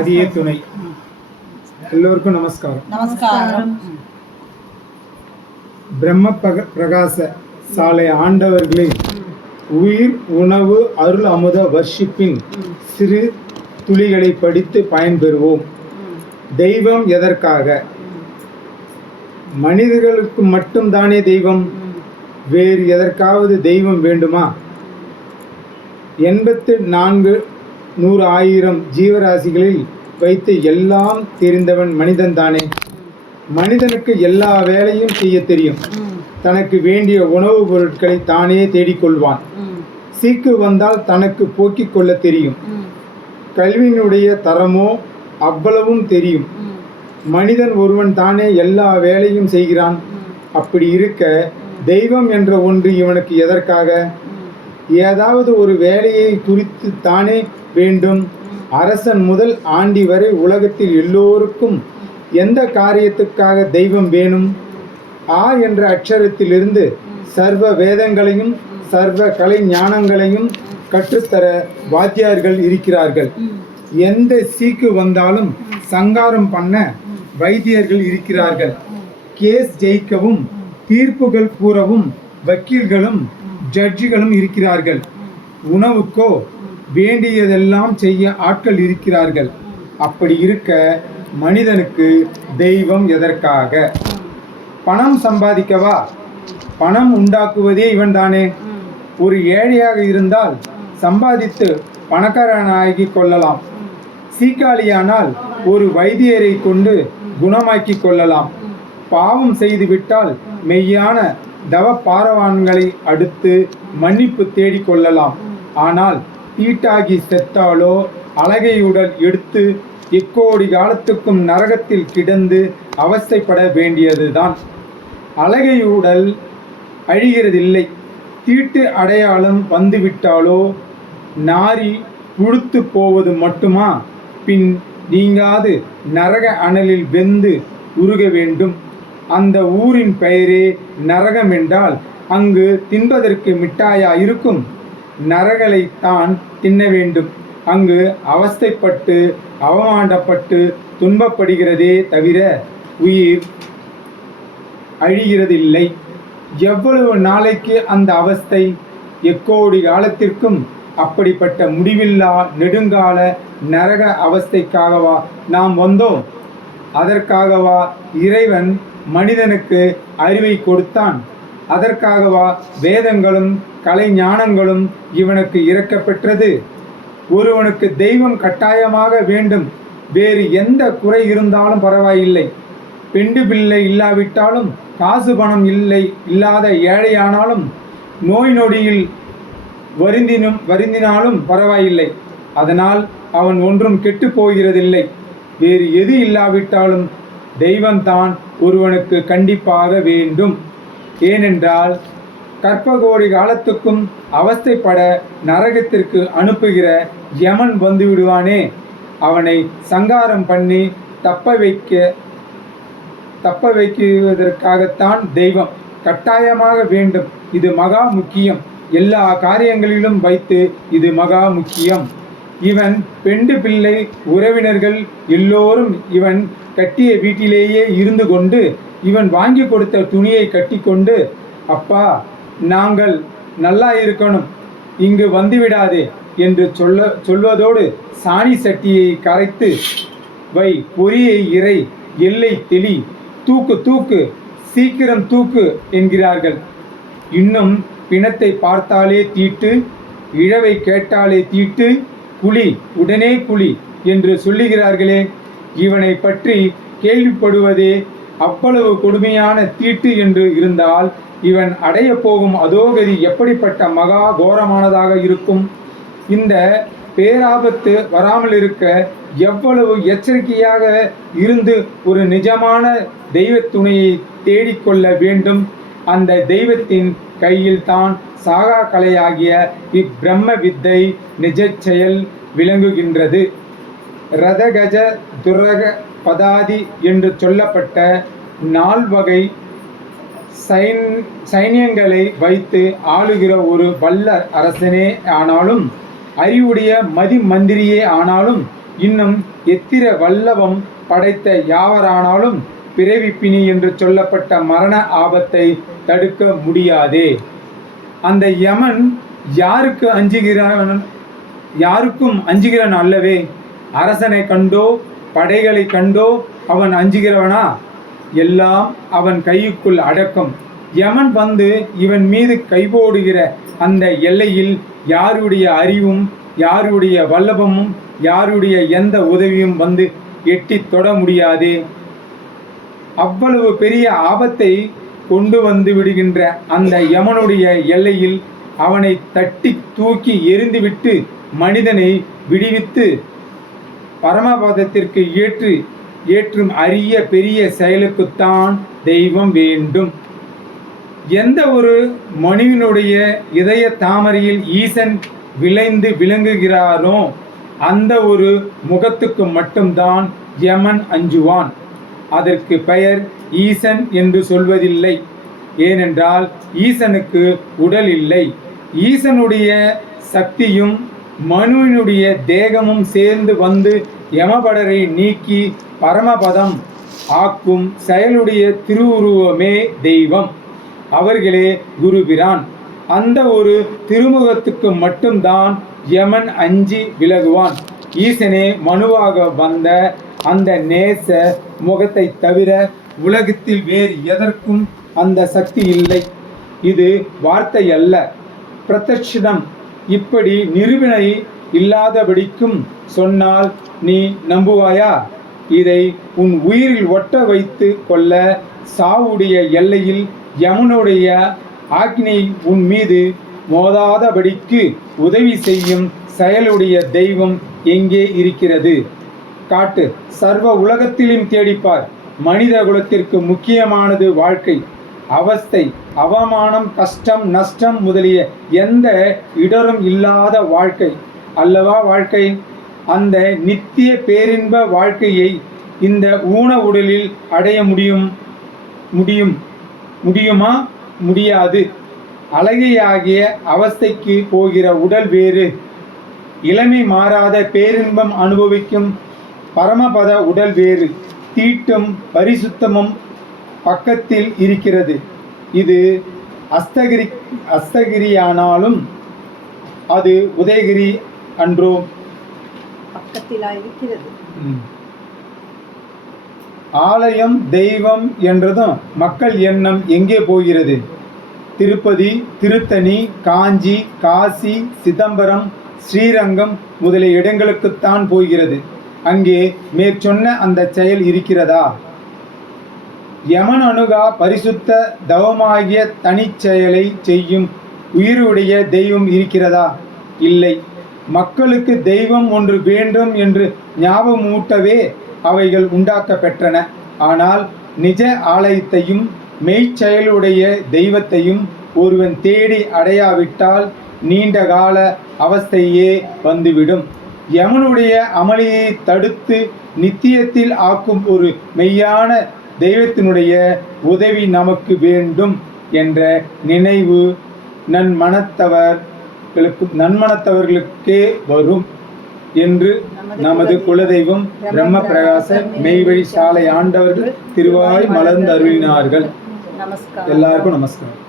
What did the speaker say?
ஆதியே துணை. எல்லோருக்கும் நமஸ்காரம். நமஸ்காரம். பிரம்ம பிரகாச சாலை ஆண்டவர்களின் உயிர் உணவு அருள் அமுத வர்ஷிப்பின் சிறு துளிகளை படித்து பயன்பெறுவோம். தெய்வம் எதற்காக? மனிதர்களுக்கு மட்டும்தானே தெய்வம்? வேறு எதற்காவது தெய்வம் வேண்டுமா? எண்பத்து நான்கு நூறு ஆயிரம் ஜீவராசிகளில் வைத்து எல்லாம் தெரிந்தவன் மனிதன் தானே. மனிதனுக்கு எல்லா வேலையும் செய்ய தெரியும். தனக்கு வேண்டிய உணவுப் பொருட்களை தானே தேடிக்கொள்வான். சீக்கு வந்தால் தனக்கு போக்கிக் கொள்ள தெரியும். கல்வியினுடைய தரமோ அவ்வளவும் தெரியும். மனிதன் ஒருவன் தானே எல்லா வேலையும் செய்கிறான். அப்படி இருக்க தெய்வம் என்ற ஒன்று இவனுக்கு எதற்காக? ஏதாவது ஒரு வேலையை குறித்து தானே வேண்டும்? அரசன் முதல் ஆண்டி வரை உலகத்தில் எல்லோருக்கும் எந்த காரியத்துக்காக தெய்வம் வேணும்? ஆ என்ற அட்சரத்திலிருந்து சர்வ வேதங்களையும் சர்வ கலை ஞானங்களையும் கற்றுத்தர வாத்தியார்கள் இருக்கிறார்கள். எந்த சீக்கு வந்தாலும் சங்காரம் பண்ண வைத்தியர்கள் இருக்கிறார்கள். கேஸ் ஜெயிக்கவும் தீர்ப்புகள் கூறவும் வக்கீல்களும் ஜட்ஜிகளும் இருக்கிறார்கள். உணவுக்கோ வேண்டியதெல்லாம் செய்ய ஆட்கள் இருக்கிறார்கள். அப்படி இருக்க மனிதனுக்கு தெய்வம் எதற்காக? பணம் சம்பாதிக்கவா? பணம் உண்டாக்குவதே இவன் தானே ஒரு ஏழையாக இருந்தால் சம்பாதித்து பணக்காரனாகி கொள்ளலாம். சீக்காளியானால் ஒரு வைத்தியரை கொண்டு குணமாக்கி கொள்ளலாம். பாவம் செய்துவிட்டால் மெய்யான தவ பாரவான்களை அடுத்து மன்னிப்பு தேடிக் கொள்ளலாம். ஆனால் தீட்டாகி செத்தாலோ அழகையுடல் எடுத்து எக்கோடி காலத்துக்கும் நரகத்தில் கிடந்து அவஸ்தைப்பட வேண்டியதுதான். அழகையுடல் அழிகிறதில்லை. தீட்டு அடையாளம் வந்துவிட்டாலோ நாரி உழுத்து போவது மட்டுமா? பின் நீங்காது நரக அனலில் வெந்து உருக வேண்டும். அந்த ஊரின் பெயரே நரகம் என்றால் அங்கு தின்பதற்கு மிட்டாயா இருக்கும். நரகளை தான் தின்ன வேண்டும். அங்கு அவஸ்தைப்பட்டு அவமாண்டப்பட்டு துன்பப்படுகிறதே தவிர உயிர் அழிகிறதில்லை. எவ்வளவு நாளைக்கு அந்த அவஸ்தை? எக்கோடி காலத்திற்கும் அப்படிப்பட்ட முடிவில்லா நெடுங்கால நரக அவஸ்தைக்காகவா நாம் வந்தோம்? அதற்காகவா இறைவன் மனிதனுக்கு அறிவை கொடுத்தான். அதற்காகவா வேதங்களும் கலை ஞானங்களும் இவனுக்கு இறக்கப்பெற்றது ஒருவனுக்கு தெய்வம் கட்டாயமாக வேண்டும். வேறு எந்த குறை இருந்தாலும் பரவாயில்லை. பெண்டு பிள்ளை இல்லாவிட்டாலும் காசு பணம் இல்லை இல்லாத ஏழையானாலும் நோய் நொடியில் வருந்தினும் வருந்தினாலும் பரவாயில்லை. அதனால் அவன் ஒன்றும் கெட்டு போகிறதில்லை. வேறு எது இல்லாவிட்டாலும் தெய்வம்தான் ஒருவனுக்கு கண்டிப்பாக வேண்டும். ஏனென்றால் கற்பகோடி காலத்துக்கும் அவஸ்தைப்பட நரகத்திற்கு அனுப்புகிற யமன் வந்து விடுவானே அவனை சங்காரம் பண்ணி தப்ப வைக்க தப்ப வைக்குவதற்காகத்தான் தெய்வம். கட்டாயமாக வேண்டும். இது மகா முக்கியம். எல்லா காரியங்களிலும் வைத்து இது மகா முக்கியம். இவன் பெண்டு பிள்ளை உறவினர்கள் எல்லோரும் இவன் கட்டிய வீட்டிலேயே இருந்து கொண்டு இவன் வாங்கி கொடுத்த துணியை கட்டிக்கொண்டு அப்பா நாங்கள் நல்லா இருக்கணும் இங்கு வந்துவிடாதே என்று சொல்ல சொல்வதோடு சாணி சட்டியை கரைத்து வை பொரியை இறை எல்லை தெளி தூக்கு தூக்கு சீக்கிரம் தூக்கு என்கிறார்கள். இன்னும் பிணத்தை பார்த்தாலே தீட்டு இழவை கேட்டாலே தீட்டு குழி உடனே குழி என்று சொல்லுகிறார்களே. இவனை பற்றி கேள்விப்படுவதே அவ்வளவு கொடுமையான தீட்டு என்று இருந்தால் இவன் அடைய போகும் அதோகதி எப்படிப்பட்ட மகா கோரமானதாக இருக்கும்? இந்த பேராபத்து வராமல் இருக்க எவ்வளவு எச்சரிக்கையாக இருந்து ஒரு நிஜமான தெய்வ துணையை தேடிக்கொள்ள வேண்டும்? அந்த தெய்வத்தின் கையில்தான் சாகா கலையாகிய இப்பிரம்ம வித்தை நிஜ செயல் விளங்குகின்றது. ரதகஜ துரக பதாதி என்று சொல்லப்பட்ட நால்வகை சைன் சைனியங்களை வைத்து ஆளுகிற ஒரு வல்ல அரசனே ஆனாலும் அறிவுடைய மதி மந்திரியே ஆனாலும் இன்னும் எத்திர வல்லவம் படைத்த யாவரானாலும் பிறவிப்பினி என்று சொல்லப்பட்ட மரண ஆபத்தை தடுக்க முடியாதே. அந்த யமன் யாருக்கு அஞ்சுகிறான்? யாருக்கும் அஞ்சுகிறான் அல்லவே? அரசனை கண்டோ படைகளை கண்டோ அவன் அஞ்சுகிறவனா? எல்லாம் அவன் கையுக்குள் அடக்கம். யமன் வந்து இவன் மீது கைபோடுகிற அந்த எல்லையில் யாருடைய அறிவும் யாருடைய வல்லபமும் யாருடைய எந்த உதவியும் வந்து எட்டி தொட முடியாதே. அவ்வளவு பெரிய ஆபத்தை கொண்டு வந்து விடுகின்ற அந்த யமனுடைய எல்லையில் அவனை தட்டி தூக்கி எறிந்துவிட்டு மனிதனை விடுவித்து பரமபதத்திற்கு ஏற்று ஏற்றும் அரிய பெரிய செயலுக்குத்தான் தெய்வம் வேண்டும். எந்த ஒரு மனிதனுடைய இதய தாமரையில் ஈசன் விளைந்து விளங்குகிறாரோ அந்த ஒரு முகத்துக்கு மட்டும்தான் யமன் அஞ்சுவான். அதற்கு பெயர் ஈசன் என்று சொல்வதில்லை. ஏனென்றால் ஈசனுக்கு உடல் இல்லை. ஈசனுடைய சக்தியும் மனுவினுடைய தேகமும் சேர்ந்து வந்து யமபடரை நீக்கி பரமபதம் ஆக்கும் செயலுடைய திருவுருவமே தெய்வம். அவர்களே குருபிரான். அந்த ஒரு திருமுகத்துக்கு மட்டும்தான் யமன் அஞ்சி விலகுவான். ஈசனே மனுவாக வந்த அந்த நேச முகத்தை தவிர உலகத்தில் வேறு எதற்கும் அந்த சக்தி இல்லை. இது வார்த்தை அல்ல பிரதட்சிணம். இப்படி நிறுவினை இல்லாதபடிக்கும் சொன்னால் நீ நம்புவாயா? இதை உன் உயிரில் ஒட்ட வைத்து கொள்ள சாவுடைய எல்லையில் யமுனுடைய ஆக்னி உன் மீது மோதாதபடிக்கு உதவி செய்யும் செயலுடைய தெய்வம் எங்கே இருக்கிறது? காட்டு சர்வ உலகத்திலும் தேடிப்பார். மனித குலத்திற்கு முக்கியமானது வாழ்க்கை. அவஸ்தை அவமானம் கஷ்டம் நஷ்டம் முதலிய எந்த இடரும் இல்லாத வாழ்க்கை. அல்லவா வாழ்க்கை? அந்த நித்திய பேரின்ப வாழ்க்கையை இந்த ஊன உடலில் அடைய முடியும் முடியும் முடியுமா? முடியாது. அழகையாகிய அவஸ்தைக்கு போகிற உடல் வேறு. இளமை மாறாத பேரின்பம் அனுபவிக்கும் பரமபத உடல் வேறு தீட்டும் பரிசுத்தமும் பக்கத்தில் இருக்கிறது. இது அஸ்தகிரி அஸ்தகிரியானாலும் அது உதயகிரி அன்றோ. ஆலயம் தெய்வம் என்றதும் மக்கள் எண்ணம் எங்கே போகிறது? திருப்பதி திருத்தணி காஞ்சி காசி சிதம்பரம் ஸ்ரீரங்கம் முதலிய இடங்களுக்குத்தான் போகிறது. அங்கே மேற்சொன்ன அந்த செயல் இருக்கிறதா? யமன் அணுகா பரிசுத்த தவமாகிய தனிச்செயலை செய்யும் உயிருடைய தெய்வம் இருக்கிறதா? இல்லை. மக்களுக்கு தெய்வம் ஒன்று வேண்டும் என்று ஞாபகமூட்டவே அவைகள் உண்டாக்க பெற்றன ஆனால் நிஜ ஆலயத்தையும் மெய்ச்செயலுடைய தெய்வத்தையும் ஒருவன் தேடி அடையாவிட்டால் நீண்ட கால அவஸ்தையே வந்துவிடும். யமனுடைய அமளியை தடுத்து நித்தியத்தில் ஆக்கும் ஒரு மெய்யான தெய்வத்தினுடைய உதவி நமக்கு வேண்டும் என்ற நினைவு நன்மனத்தவர்களுக்கு நன்மனத்தவர்களுக்கே வரும் என்று நமது குலதெய்வம் பிரம்ம பிரகாச மெய்வழி சாலை ஆண்டவர்கள் திருவாய் மலர்ந்து அருளினார்கள் எல்லாருக்கும் நமஸ்காரம்.